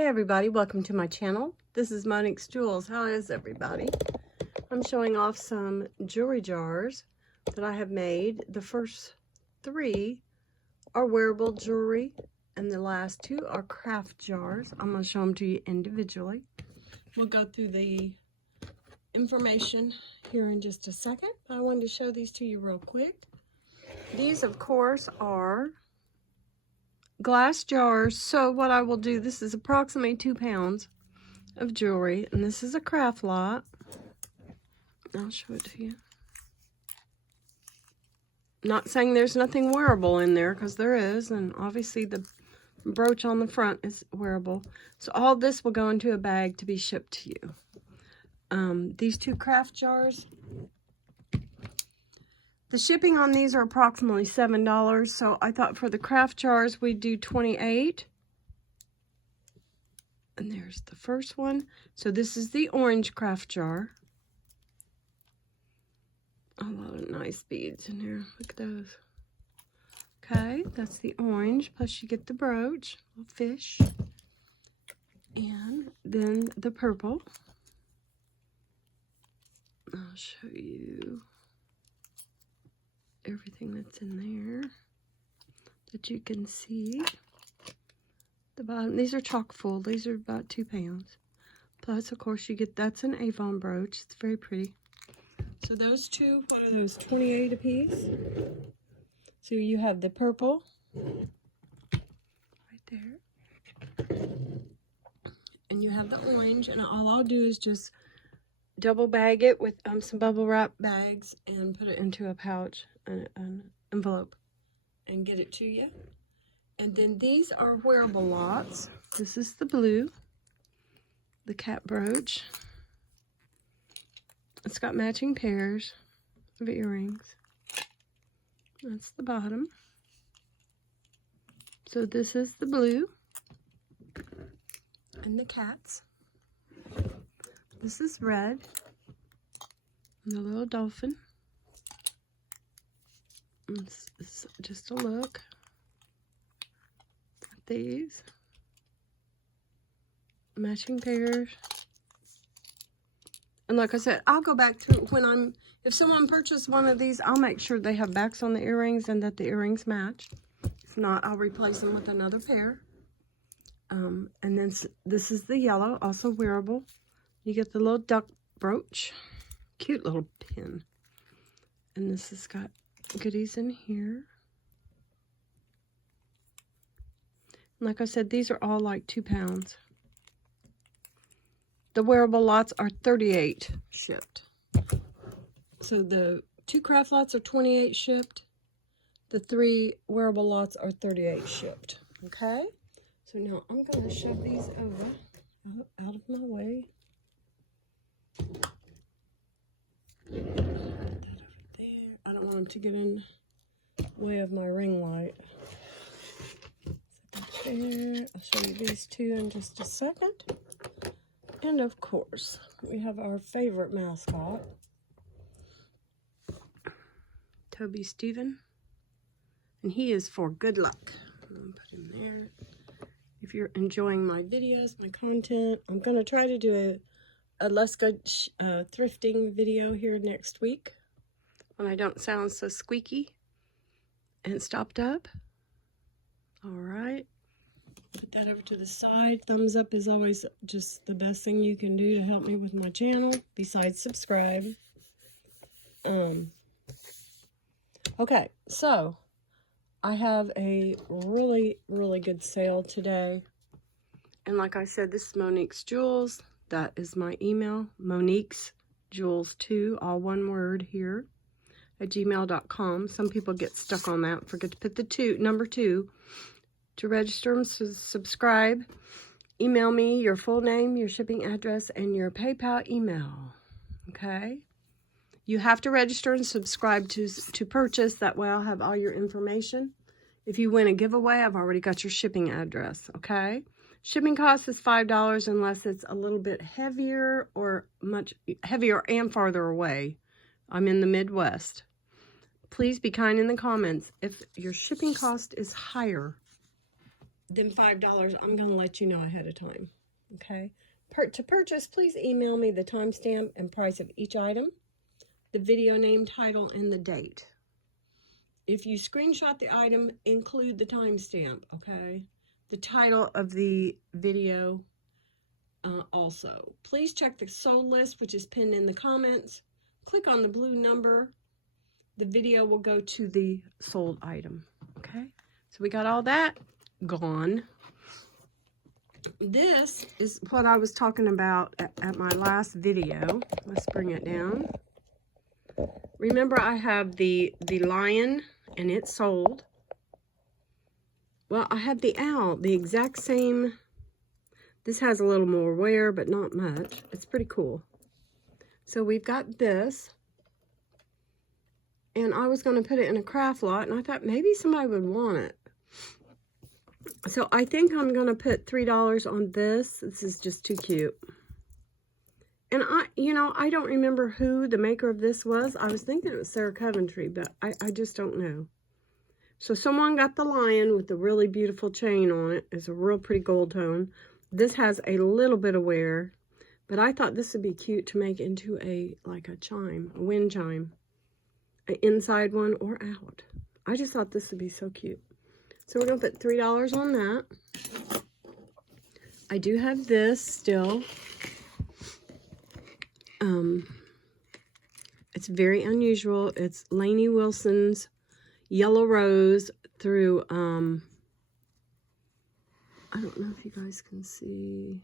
Hey everybody, welcome to my channel. This is Monique's Jewels. How is everybody? I'm showing off some jewelry jars that I have made. The first 3 are wearable jewelry and the last 2 are craft jars. I'm going to show them to you individually. We'll go through the information here in just a second. I wanted to show these to you real quick. These of course are glass jars. So what I will do, this is approximately 2 pounds of jewelry, and this is a craft lot. I'll show it to you. Not saying there's nothing wearable in there, because there is, and obviously the brooch on the front is wearable. So all this will go into a bag to be shipped to you. These 2 craft jars, the shipping on these are approximately $7, so I thought for the craft jars we'd do $28. And there's the first one. So this is the orange craft jar. A lot of nice beads in here. Look at those. Okay, that's the orange. Plus you get the brooch, little fish. And then the purple. I'll show you everything that's in there that you can see. The bottom, these are chock full. These are about 2 pounds. Plus, of course, you get, that's an Avon brooch. It's very pretty. So those 2, what are those, 28 a piece? So you have the purple right there. And you have the orange. And all I'll do is just double bag it with some bubble wrap bags and put it into a pouch, an envelope, and get it to you. And then these are wearable lots. This is the blue, the cat brooch. It's got matching pairs of earrings. That's the bottom. So this is the blue and the cats. This is red and the little dolphin. It's just a look at these matching pairs. And like I said, I'll go back through when if someone purchases one of these, I'll make sure they have backs on the earrings and that the earrings match. If not, I'll replace them with another pair. And then this is the yellow, also wearable. You get the little duck brooch, cute little pin. And this has got goodies in here. And like I said, these are all like 2 pounds. The wearable lots are 38 shipped. So the 2 craft lots are 28 shipped. The 3 wearable lots are 38 shipped. Okay? So now I'm going to shove these over, out of my way. Put that over there. I don't want them to get in the way of my ring light. Set that there. I'll show you these 2 in just a second. And of course, we have our favorite mascot, Toby Steven. And he is for good luck. I'm going to put him there. If you're enjoying my videos, my content, I'm going to try to do a Let's Go thrifting video here next week when I don't sound so squeaky and stopped up. All right. Put that over to the side. Thumbs up is always just the best thing you can do to help me with my channel, besides subscribe. Okay, so I have a really, really good sale today. And like I said, this is Monique's Jewels. That is my email, Monique's Jewels 2, all one word here, at gmail.com. Some people get stuck on that. Forget to put the number 2. To register and subscribe, email me your full name, your shipping address, and your PayPal email. Okay? You have to register and subscribe to purchase. That way I'll have all your information. If you win a giveaway, I've already got your shipping address. Okay? Shipping cost is $5 unless it's a little bit heavier or much heavier and farther away. I'm in the Midwest. Please be kind in the comments. If your shipping cost is higher, than $5, I'm going to let you know ahead of time. Okay? To purchase, please email me the timestamp and price of each item, the video name, title, and the date. If you screenshot the item, include the timestamp, okay? The title of the video also. Please check the sold list, which is pinned in the comments. Click on the blue number. The video will go to the sold item, okay? So we got all that gone. This is what I was talking about at my last video. Let's bring it down. Remember, I have the lion, and it's sold. Well, I have the owl, the exact same. This has a little more wear, but not much. It's pretty cool. So we've got this. And I was going to put it in a craft lot, and I thought maybe somebody would want it. So I think I'm going to put $3 on this. This is just too cute. And I don't remember who the maker of this was. I was thinking it was Sarah Coventry, but I just don't know. So someone got the lion with the really beautiful chain on it. It's a real pretty gold tone. This has a little bit of wear, but I thought this would be cute to make into like a chime, a wind chime. An inside one or out. I just thought this would be so cute. So we're going to put $3 on that. I do have this still. It's very unusual. It's Lainey Wilson's Yellow Rose through, I don't know if you guys can see.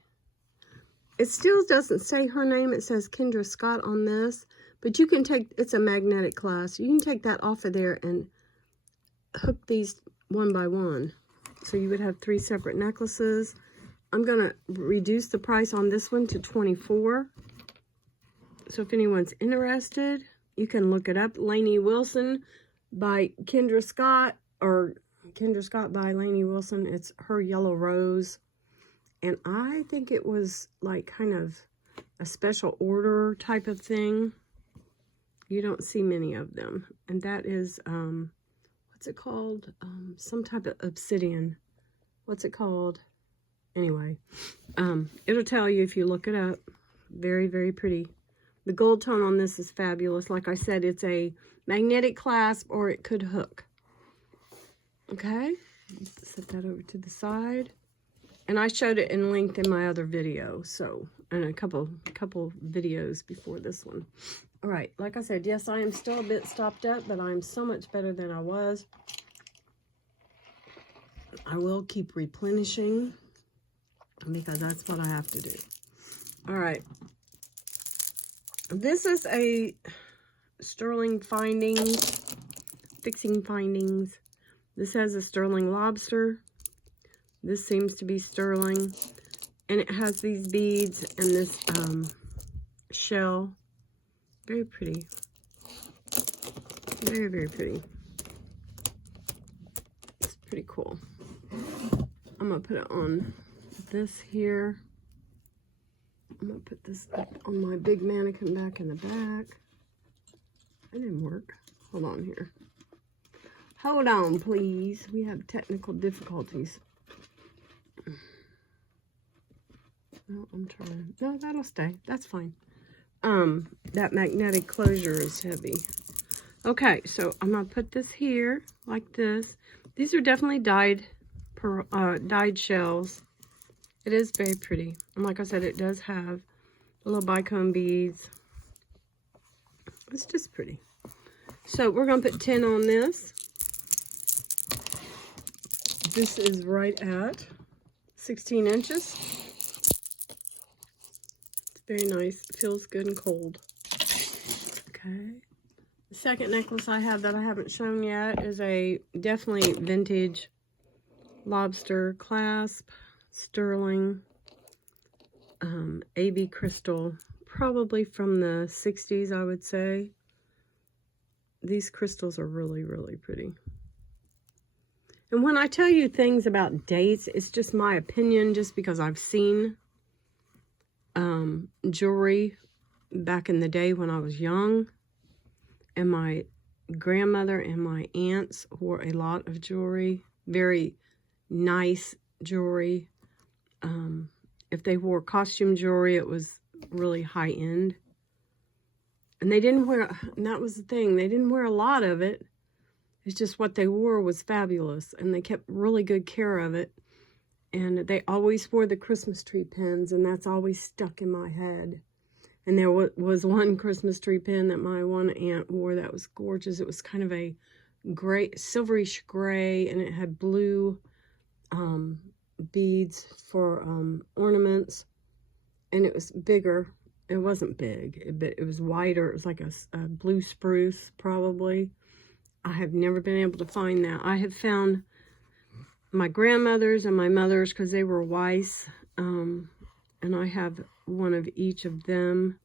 It still doesn't say her name. It says Kendra Scott on this. But you can take, it's a magnetic clasp. You can take that off of there and hook these one by one. So you would have 3 separate necklaces. I'm going to reduce the price on this one to $24. So if anyone's interested, you can look it up. Lainey Wilson by Kendra Scott, or Kendra Scott by Lainey Wilson. It's her Yellow Rose. And I think it was like kind of a special order type of thing. You don't see many of them. And that is, what's it called? Some type of obsidian. What's it called? Anyway, it'll tell you if you look it up. Very, very pretty. The gold tone on this is fabulous. Like I said, it's a magnetic clasp, or it could hook. Okay, set that over to the side. And I showed it in length in my other video, so, and a couple videos before this one. All right, like I said, yes, I am still a bit stopped up, but I'm so much better than I was. I will keep replenishing because that's what I have to do. All right. This is a sterling findings, fixing findings. This has a sterling lobster. This seems to be sterling. And it has these beads and this shell. Very pretty. Very, very pretty. It's pretty cool. I'm going to put it on this here. I'm going to put this up on my big mannequin back in the back. That didn't work. Hold on here. Hold on, please. We have technical difficulties. No, I'm trying. No, that'll stay. That's fine. That magnetic closure is heavy. Okay, so I'm going to put this here like this. These are definitely dyed shells. It is very pretty. And like I said, it does have little bicone beads. It's just pretty. So we're going to put 10 on this. This is right at 16 inches. It's very nice. It feels good and cold. Okay. The second necklace I have that I haven't shown yet is a definitely vintage lobster clasp. Sterling, AB crystal, probably from the 60s, I would say. These crystals are really, really pretty. And when I tell you things about dates, it's just my opinion, just because I've seen jewelry back in the day when I was young. And my grandmother and my aunts wore a lot of jewelry. Very nice, jewelry. If they wore costume jewelry, it was really high end. And they didn't wear, and that was the thing, they didn't wear a lot of it. It's just what they wore was fabulous, and they kept really good care of it. And they always wore the Christmas tree pins, and that's always stuck in my head. And there was one Christmas tree pin that my one aunt wore that was gorgeous. It was kind of a gray, silverish gray, and it had blue beads for ornaments, and it was bigger. It wasn't big, but it was wider. It was like a blue spruce, probably. I have never been able to find that. I have found my grandmother's and my mother's because they were Weiss, and I have one of each of them,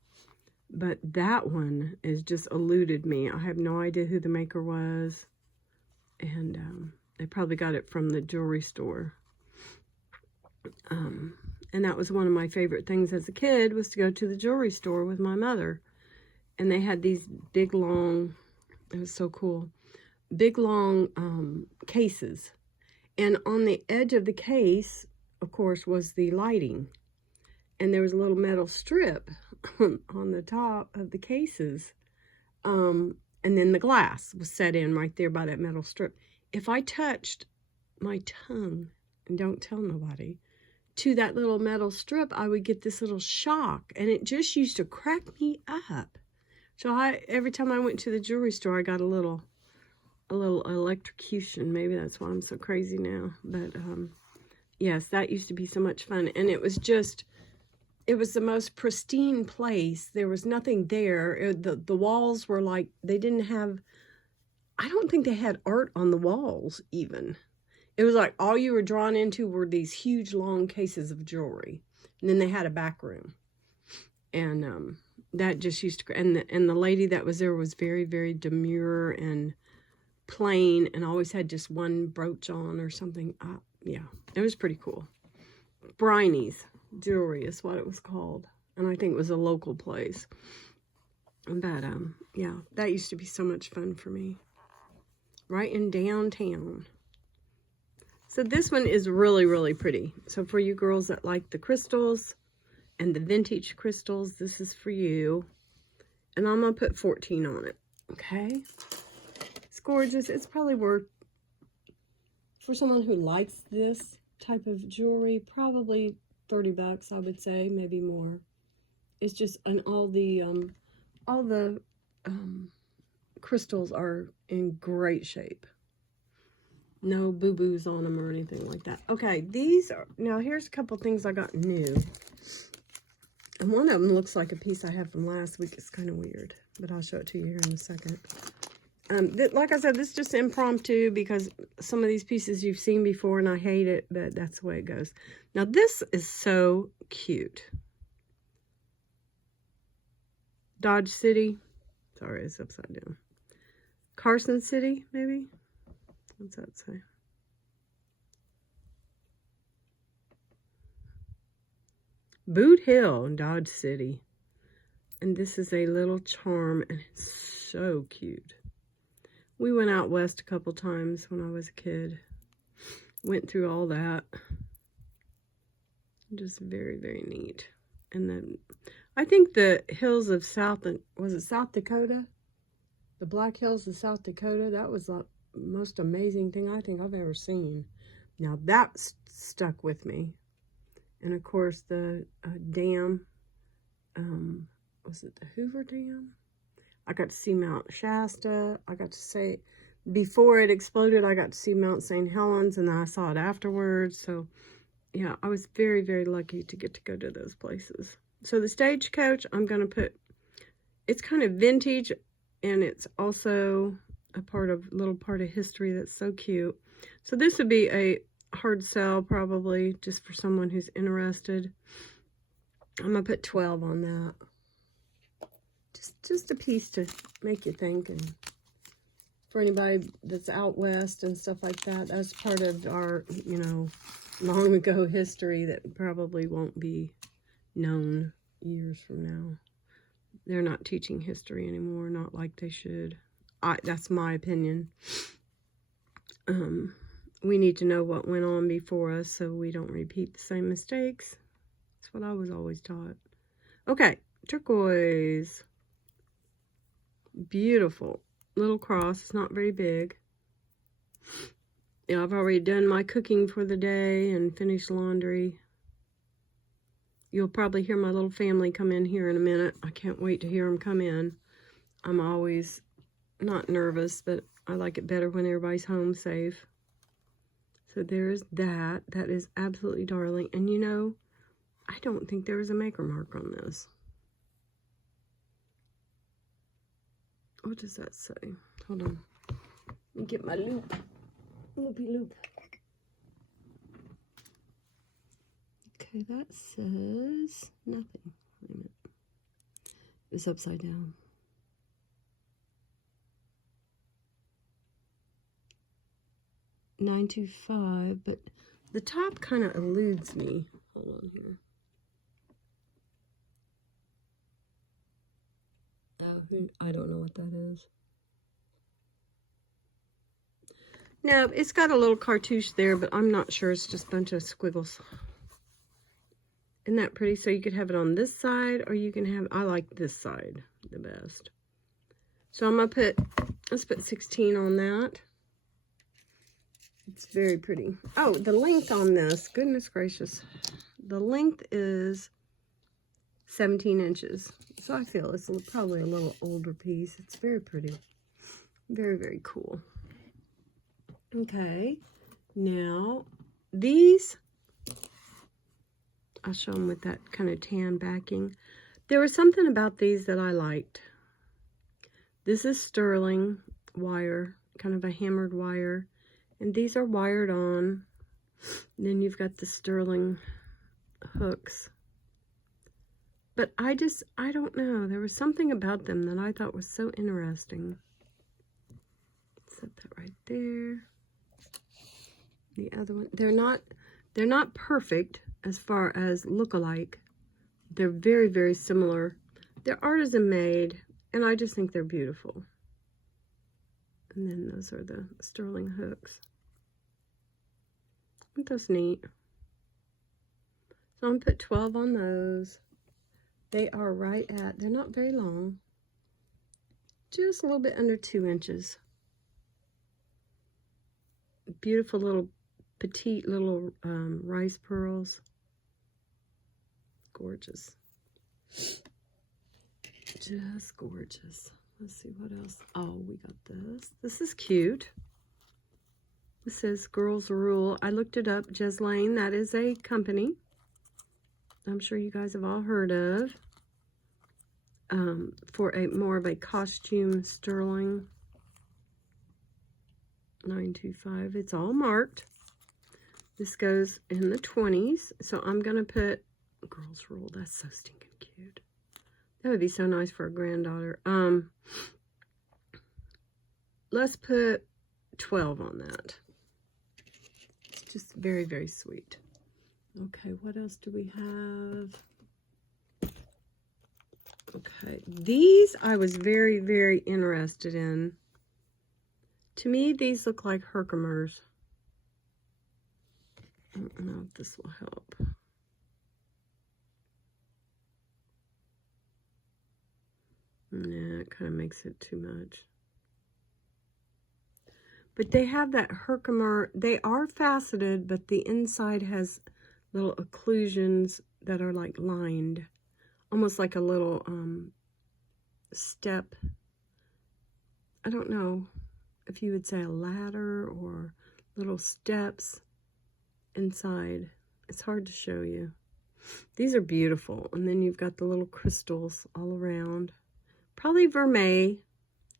but that one has just eluded me. I have no idea who the maker was, and they probably got it from the jewelry store. And that was one of my favorite things as a kid, was to go to the jewelry store with my mother. And they had these big, long, it was so cool, big, long cases. And on the edge of the case, of course, was the lighting. And there was a little metal strip on the top of the cases. And then the glass was set in right there by that metal strip. If I touched my tongue, and don't tell nobody, to that little metal strip, I would get this little shock, and it just used to crack me up. So every time I went to the jewelry store, I got a little electrocution. Maybe that's why I'm so crazy now. But yes, that used to be so much fun, and it was the most pristine place. There was nothing there. The walls were like, they didn't have, I don't think they had art on the walls even. It was like all you were drawn into were these huge long cases of jewelry. And then they had a back room. And that just used to, and the lady that was there was very, very demure and plain, and always had just one brooch on or something. Yeah, it was pretty cool. Briney's Jewelry is what it was called. And I think it was a local place. But yeah, that used to be so much fun for me. Right in downtown. So this one is really, really pretty. So for you girls that like the crystals and the vintage crystals, this is for you. And I'm going to put 14 on it. Okay? It's gorgeous. It's probably worth, for someone who likes this type of jewelry, probably 30 bucks, I would say, maybe more. It's just, and all the crystals are in great shape. No boo-boos on them or anything like that. Okay, these are, now here's a couple things I got new. And one of them looks like a piece I had from last week. It's kind of weird, but I'll show it to you here in a second. Like I said, this is just impromptu because some of these pieces you've seen before and I hate it, but that's the way it goes. Now this is so cute. Dodge City. Sorry, it's upside down. Carson City, maybe? What's that say? Boot Hill in Dodge City. And this is a little charm, and it's so cute. We went out west a couple times when I was a kid. Went through all that. Just very, very neat. And then I think the hills of was it South Dakota? The Black Hills of South Dakota, that was the most amazing thing I think I've ever seen. Now that stuck with me. And of course the dam, was it the Hoover Dam? I got to see Mount Shasta. I got to say, before it exploded, I got to see Mount St. Helens, and then I saw it afterwards. So yeah, I was very, very lucky to get to go to those places. So the Stagecoach, I'm going to put, it's kind of vintage, and it's also a little part of history that's so cute. So this would be a hard sell probably, just for someone who's interested. I'm going to put 12 on that. Just a piece to make you think, and for anybody that's out west and stuff like that, that's part of our, you know, long ago history that probably won't be known years from now. They're not teaching history anymore, not like they should. That's my opinion. we need to know what went on before us so we don't repeat the same mistakes. That's what I was always taught. Okay, turquoise. Beautiful. Little cross. It's not very big. Yeah, I've already done my cooking for the day and finished laundry. You'll probably hear my little family come in here in a minute. I can't wait to hear them come in. I'm always not nervous, but I like it better when everybody's home safe. So there's that. That is absolutely darling. And you know, I don't think there is a maker mark on this. What does that say? Hold on. Let me get my loop. Loopy loop. Okay, that says nothing. Wait a minute. It's upside down. $9.25, but the top kind of eludes me. Hold on here. Oh, I don't know what that is. No, it's got a little cartouche there, but I'm not sure. It's just a bunch of squiggles. Isn't that pretty? So you could have it on this side, or you can have, I like this side the best. So I'm going to let's put 16 on that. It's very pretty. Oh, the length on this, goodness gracious. The length is 17 inches. So I feel it's probably a little older piece. It's very pretty. Very, very cool. Okay. Now, these, I'll show them with that kind of tan backing. There was something about these that I liked. This is sterling wire, kind of a hammered wire. And these are wired on. And then you've got the sterling hooks. But I don't know. There was something about them that I thought was so interesting. Set that right there. The other one, they're not perfect as far as look-alike. They're very, very similar. They're artisan made, and I just think they're beautiful. And then those are the sterling hooks. Aren't those neat? So I'm going to put 12 on those. They are right at, they're not very long. Just a little bit under 2 inches. Beautiful little, petite little rice pearls. Gorgeous. Just gorgeous. Let's see what else. Oh, we got this. This is cute. This says Girls Rule. I looked it up. Jeslane, that is a company I'm sure you guys have all heard of. For a more of a costume sterling. $9.25. It's all marked. This goes in the 20s. So I'm going to put Girls Rule. That's so stinking cute. That would be so nice for a granddaughter. Let's put 12 on that. It's just very, very sweet. Okay, what else do we have? Okay, these I was very, very interested in. To me, these look like Herkimers. I don't know if this will help. Nah, it kind of makes it too much. But they have that Herkimer. They are faceted, but the inside has little occlusions that are like lined. Almost like a little step. I don't know if you would say a ladder or little steps inside. It's hard to show you. These are beautiful. And then you've got the little crystals all around. Probably vermeil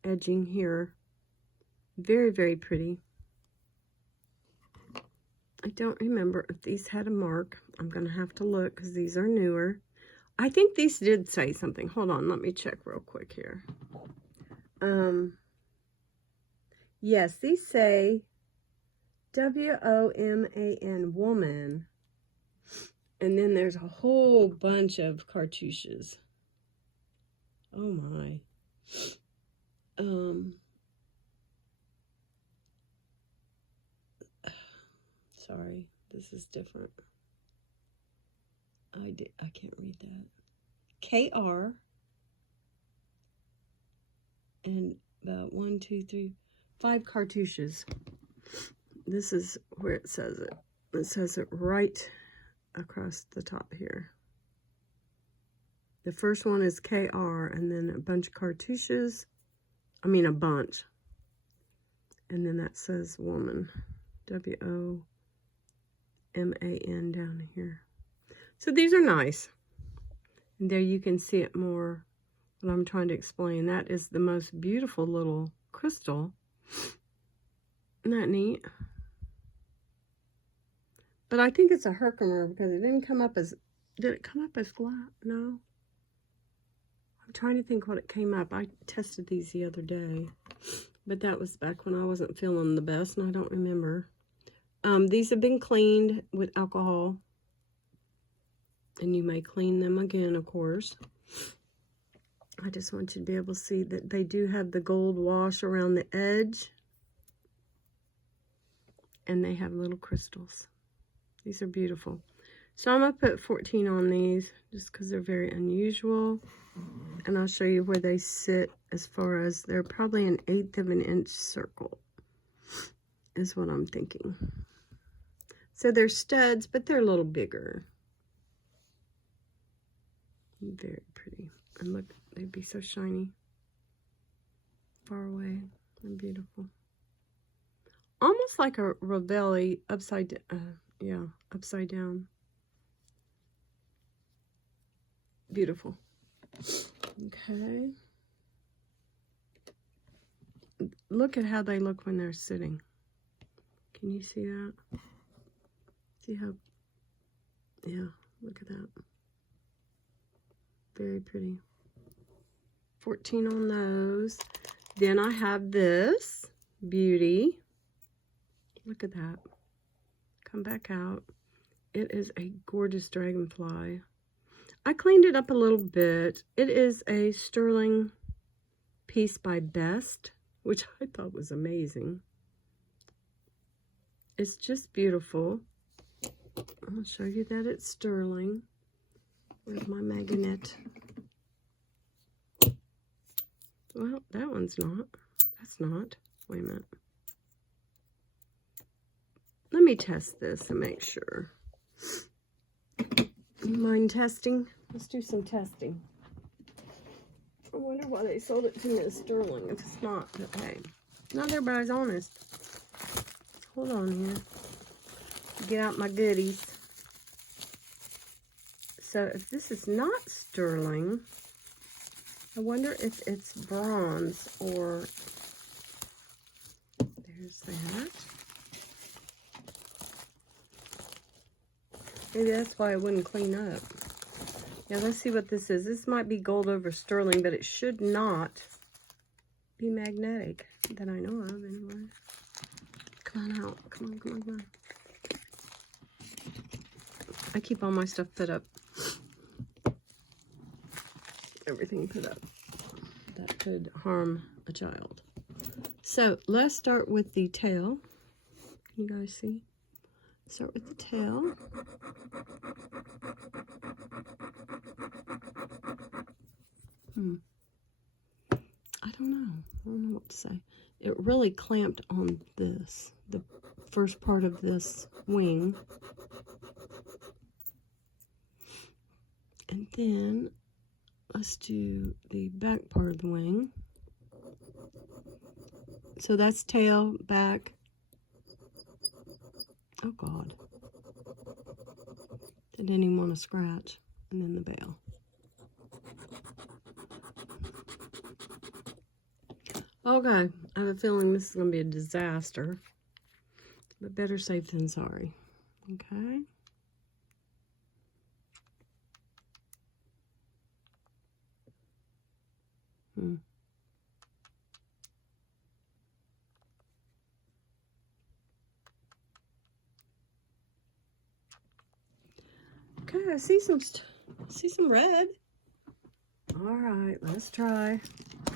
edging here. Very, very pretty. I don't remember if these had a mark. I'm going to have to look because these are newer. I think these did say something. Hold on, let me check real quick here. Yes, these say W-O-M-A-N, woman. And then there's a whole bunch of cartouches. Oh my. Sorry, this is different. I can't read that. KR. And about 1, 2, 3, 5 cartouches. This is where it says it. It says it right across the top here. The first one is KR, and then a bunch of cartouches. I mean a bunch. And then that says woman. W-O-M-A-N down here. So these are nice. And there you can see it more, what I'm trying to explain. That is the most beautiful little crystal. Isn't that neat? But I think it's a Herkimer because it didn't come up as, did it come up as flat? No. I'm trying to think what it came up. I tested these the other day. But that was back when I wasn't feeling the best and I don't remember. These have been cleaned with alcohol. And you may clean them again, of course. I just want you to be able to see that they do have the gold wash around the edge. And they have little crystals. These are beautiful. So I'm going to put 14 on these just because they're very unusual. And I'll show you where they sit as far as they're probably an 1/8 of an inch circle is what I'm thinking. So they're studs, but they're a little bigger. Very pretty. And look, they'd be so shiny. Far away and beautiful. Almost like a Ravelli upside down. Yeah, upside down. Beautiful. Okay. Look at how they look when they're sitting. Can you see that? See how, yeah, look at that. Very pretty. 14 on those. Then I have this beauty. Look at that. Come back out. It is a gorgeous dragonfly. I cleaned it up a little bit. It is a sterling piece by Best, which I thought was amazing. It's just beautiful. I'll show you that it's sterling. Where's my magnet? Well, that one's not. That's not. Wait a minute. Let me test this and make sure. You mind testing? Let's do some testing. I wonder why they sold it to me as sterling if it's not. Okay. Not everybody's honest. Hold on here. Get out my goodies. So if this is not sterling, I wonder if it's bronze or... There's that. Maybe that's why it wouldn't clean up. Now let's see what this is. This might be gold over sterling, but it should not be magnetic that I know of anyway. Come on out. Come on, come on, come on. I keep all my stuff put up. Everything put up that could harm a child. So let's start with the tail. Can you guys see? Start with the tail. I don't know what to say. It really clamped on this, the first part of this wing. And then let's do the back part of the wing. So that's tail, back. Oh God. I didn't even want to scratch. And then the bail. Okay, I have a feeling this is going to be a disaster. But better safe than sorry. Okay. Okay, I see some red. All right, let's try.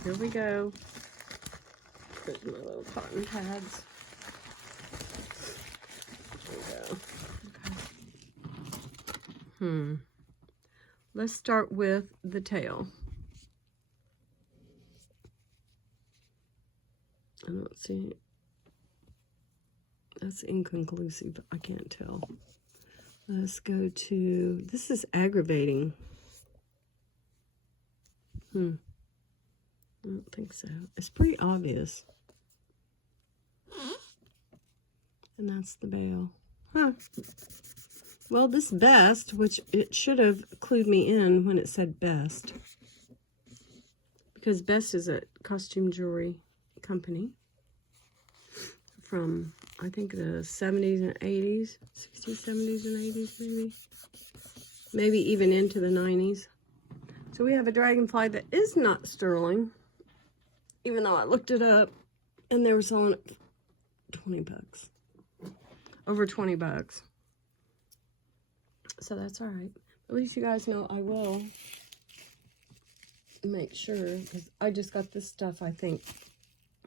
Here we go. There's my little cotton pads. There we go. Let's start with the tail. I don't see it. That's inconclusive. I can't tell. Let's go to, this is aggravating. I don't think so. It's pretty obvious. And that's the bail. Well, this best, which it should have clued me in when it said best. Because Best is a costume jewelry company from, I think, the 70s and 80s. 60s, 70s, and 80s, maybe. Maybe even into the 90s. So we have a dragonfly that is not sterling. Even though I looked it up and they were selling it for 20 bucks. Over 20 bucks. So that's all right. At least you guys know I will make sure, because I just got this stuff, I think,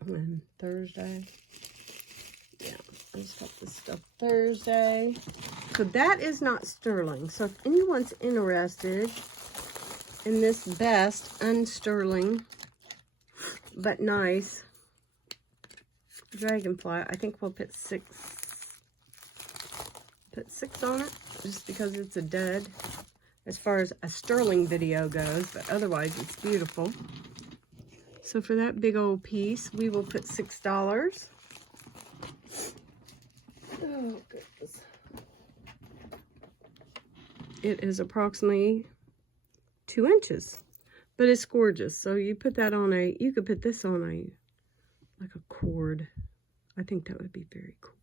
on Thursday. Yeah, I just got this stuff Thursday. So that is not sterling. So if anyone's interested in this Best unsterling but nice dragonfly, I think we'll put six on it, just because it's a dud as far as a sterling video goes, but otherwise it's beautiful. So for that big old piece, we will put $6. Oh, goodness. It is approximately 2 inches, but it's gorgeous. So you put that on a, you could put this on a, like a cord. I think that would be very cool.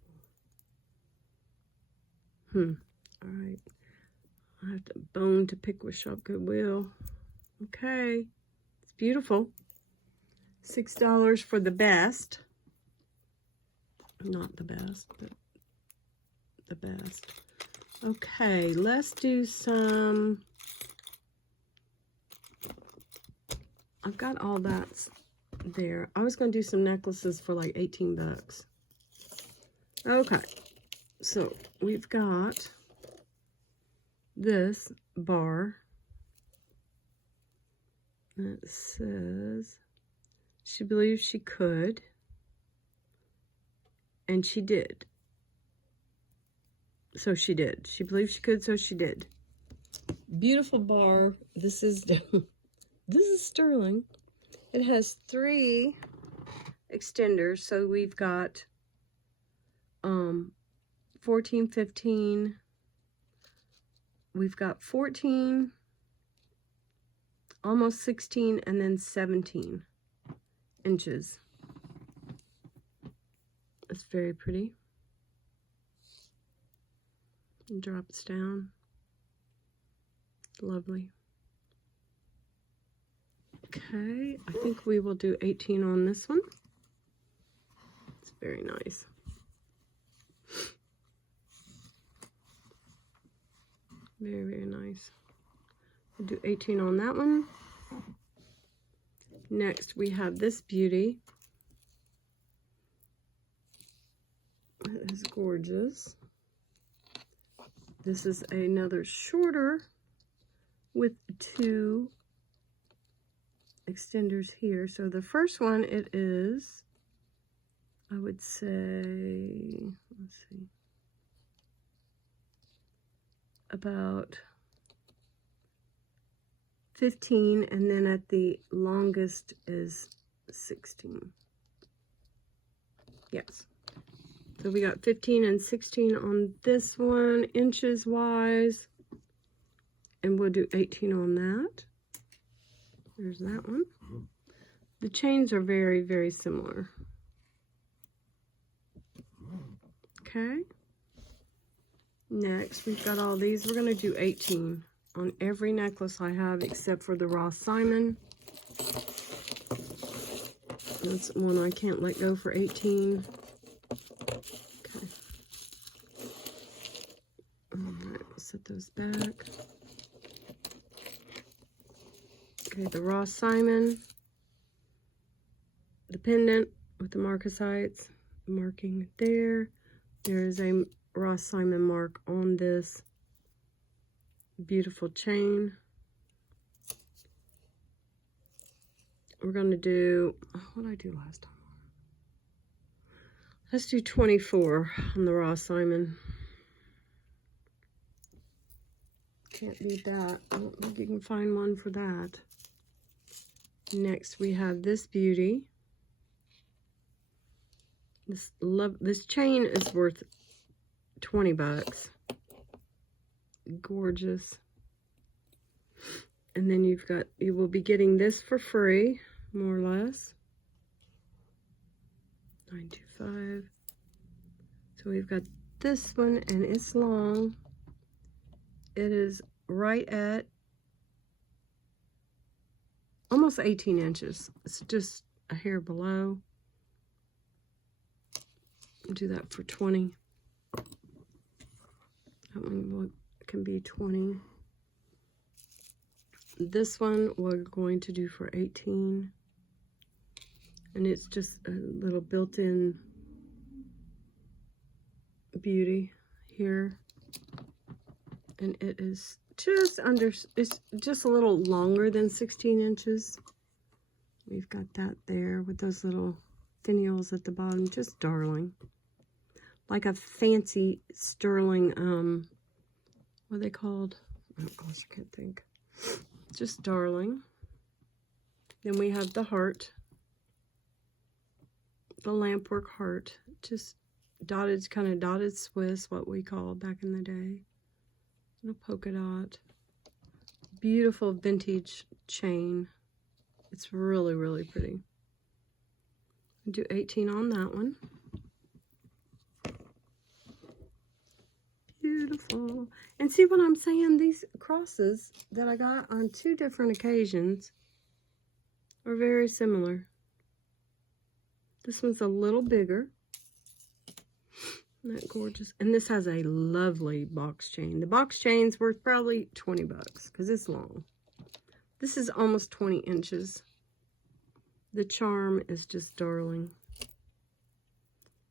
All right. I have to bone to pick with Shop Goodwill. Okay. It's beautiful. $6 for the Best. Not the best, but the best. Okay, let's do some. I've got all that there. I was going to do some necklaces for like 18 bucks. Okay. So we've got this bar that says she believes she could, and she did. So she did. She believed she could, so she did. Beautiful bar. This is this is sterling. It has 3 extenders, so we've got 14, 15, we've got 14, almost 16, and then 17 inches. It's very pretty. It drops down. Lovely. Okay, I think we will do 18 on this one. It's very nice. Very, very nice. We'll do 18 on that one. Next, we have this beauty. It is gorgeous. This is another shorter with 2 extenders here. So the first one, it is, I would say, let's see, about 15, and then at the longest is 16. Yes. So we got 15 and 16 on this one, inches wise, and we'll do 18 on that. There's that one. The chains are very, very similar. Okay. Next, we've got all these. We're going to do 18 on every necklace I have except for the Ross Simon. That's one I can't let go for 18. Okay. Alright, we'll set those back. Okay, the Ross Simon. The pendant with the marcasites. Marking there. There is a Ross Simon mark on this Beautiful chain. We're going to do, what did I do last time? Let's do 24 on the Ross Simon. Can't beat that. I don't think you can find one for that. Next we have this beauty. This chain is worth 20 bucks. Gorgeous. And then you will be getting this for free, more or less. $9.25. So we've got this one, and it's long. It is right at almost 18 inches. It's just a hair below. I'll do that for 20. That one can be 20. This one we're going to do for 18. And it's just a little built-in beauty here. And it is just under, it's just a little longer than 16 inches. We've got that there with those little finials at the bottom. Just darling. Like a fancy sterling, what are they called? Oh gosh, I can't think. Just darling. Then we have the heart. The lampwork heart. Just dotted, kind of dotted Swiss, what we called back in the day. Little polka dot. Beautiful vintage chain. It's really, really pretty. I'll do 18 on that one. Beautiful. And see what I'm saying? These crosses that I got on 2 different occasions are very similar. This one's a little bigger. Isn't that gorgeous? And this has a lovely box chain. The box chain's worth probably 20 bucks because it's long. This is almost 20 inches. The charm is just darling.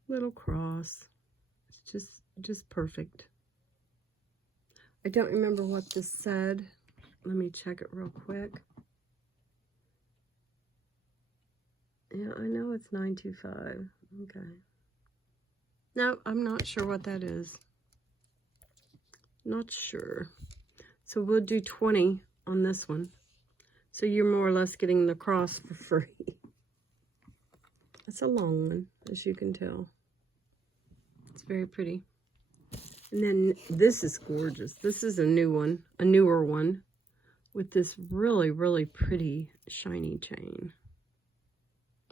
Little cross. It's just perfect. I don't remember what this said. Let me check it real quick. Yeah, I know it's $9.25. Okay. No, I'm not sure what that is. Not sure. So we'll do 20 on this one. So you're more or less getting the cross for free. It's a long one, as you can tell. It's very pretty. And then this is gorgeous. This is a new one, a newer one, with this really, really pretty shiny chain.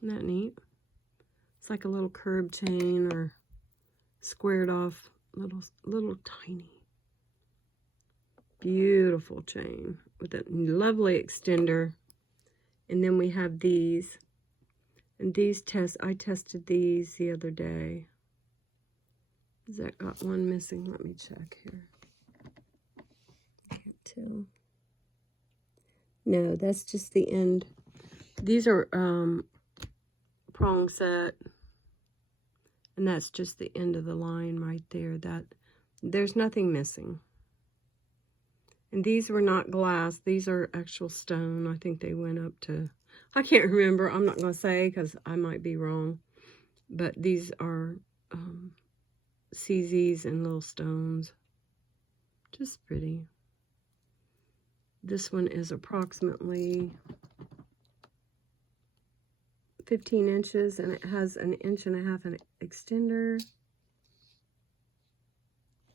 Isn't that neat? It's like a little curb chain or squared off, little tiny. Beautiful chain with that lovely extender. And then we have these. And these I tested these the other day. Has that got one missing? Let me check here. Can't tell. No, that's just the end. These are prong set. And that's just the end of the line right there. There's nothing missing. And these were not glass. These are actual stone. I think they went up to, I can't remember. I'm not going to say because I might be wrong. But these are CZs and little stones. Just pretty. This one is approximately 15 inches and it has an 1.5 inches an extender.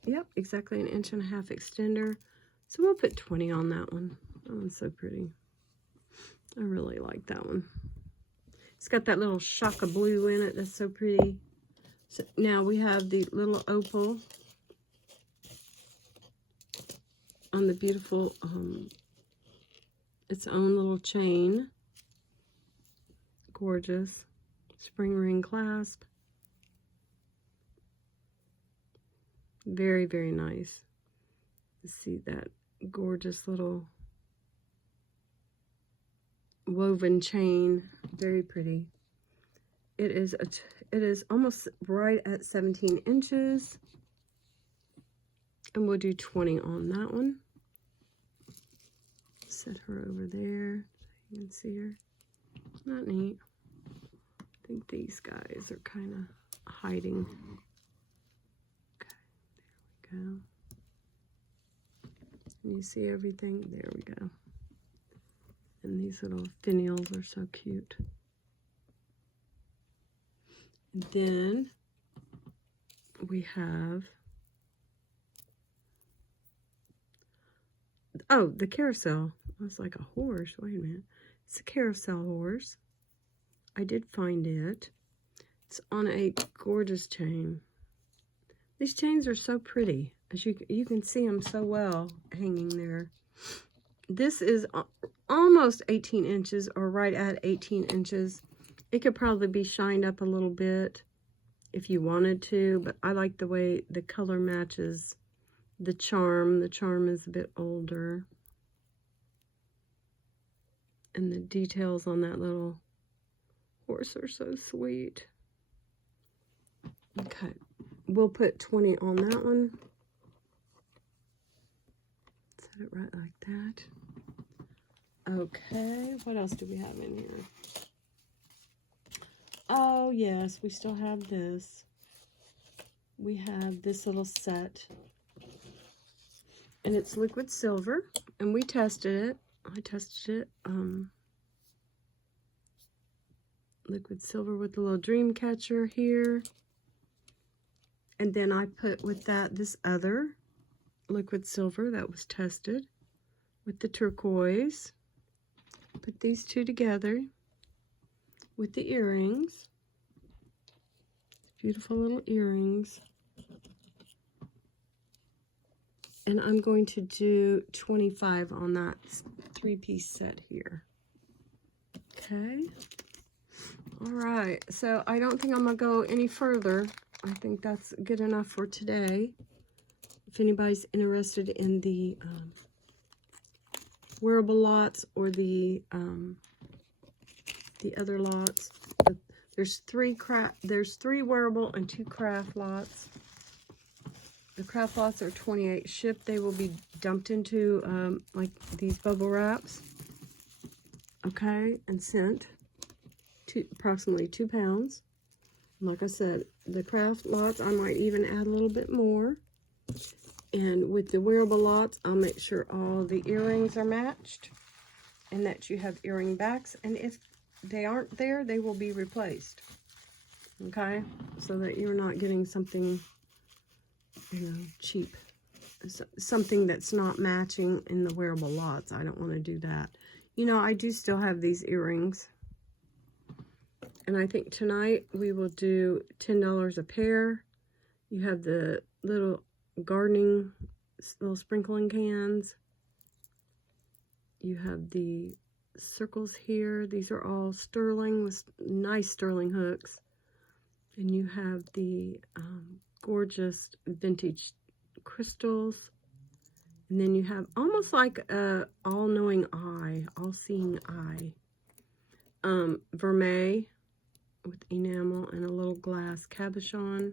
Yep, exactly 1.5 inches extender. So we'll put 20 on that one. That one's so pretty. I really like that one. It's got that little shock of blue in it. That's so pretty. So now we have the little opal on the beautiful, its own little chain. Gorgeous. Spring ring clasp. Very, very nice. You see that gorgeous little woven chain. Very pretty. It is almost right at 17 inches. And we'll do 20 on that one. set her over there so you can see her. Not neat. I think these guys are kind of hiding. Okay, there we go. And you see everything? There we go. And these little finials are so cute. And then we have, oh, the carousel. I was like, a horse. Wait a minute. It's a carousel horse. I did find it. It's on a gorgeous chain. These chains are so pretty. As you can see them so well hanging there. This is almost 18 inches or right at 18 inches. It could probably be shined up a little bit if you wanted to, but I like the way the color matches the charm. The charm is a bit older. And the details on that little horse are so sweet. Okay, we'll put 20 on that one. Set it right like that. Okay, what else do we have in here? Oh, yes, we still have this. We have this little set. And it's liquid silver. And we tested it. I tested it. Liquid silver with a little dream catcher here. And then I put with that this other liquid silver that was tested with the turquoise. Put these two together with the earrings. Beautiful little earrings. And I'm going to do 25 on that 3-piece set here. Okay. All right. So I don't think I'm going to go any further. I think that's good enough for today. If anybody's interested in the wearable lots or the other lots, there's three wearable and 2 craft lots. The craft lots are 28 shipped. They will be dumped into like these bubble wraps, okay, and sent to approximately 2 pounds. Like I said, the craft lots, I might even add a little bit more. And with the wearable lots, I'll make sure all the earrings are matched and that you have earring backs. And if they aren't there, they will be replaced. Okay? So that you're not getting something, you know, cheap. Something that's not matching in the wearable lots. I don't want to do that. You know, I do still have these earrings. And I think tonight we will do $10 a pair. You have the little gardening, little sprinkling cans. You have the circles here. These are all sterling with nice sterling hooks. And you have the gorgeous vintage crystals. And then you have almost like a all-knowing eye, all-seeing eye. Vermeil with enamel and a little glass cabochon.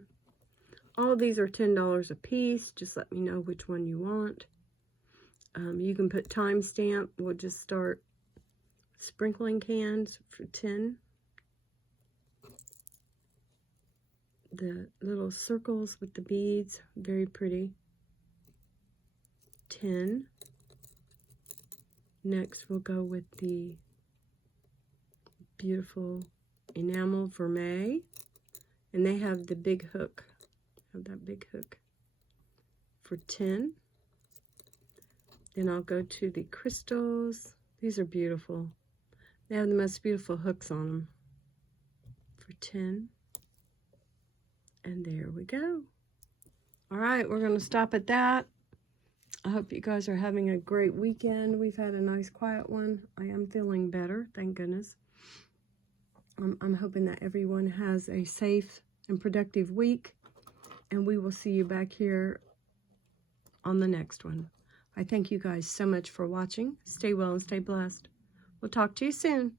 All of these are $10 a piece. Just let me know which one you want. You can put timestamp. We'll just start sprinkling cans for 10. The little circles with the beads, very pretty. 10. Next, we'll go with the beautiful enamel vermeil. And they have the big hook. Have that big hook for 10. Then I'll go to the crystals. These are beautiful. They have the most beautiful hooks on them for 10. And there we go. All right, we're going to stop at that. I hope you guys are having a great weekend. We've had a nice quiet one. I am feeling better, thank goodness. I'm hoping that everyone has a safe and productive week. And we will see you back here on the next one. I thank you guys so much for watching. Stay well and stay blessed. We'll talk to you soon.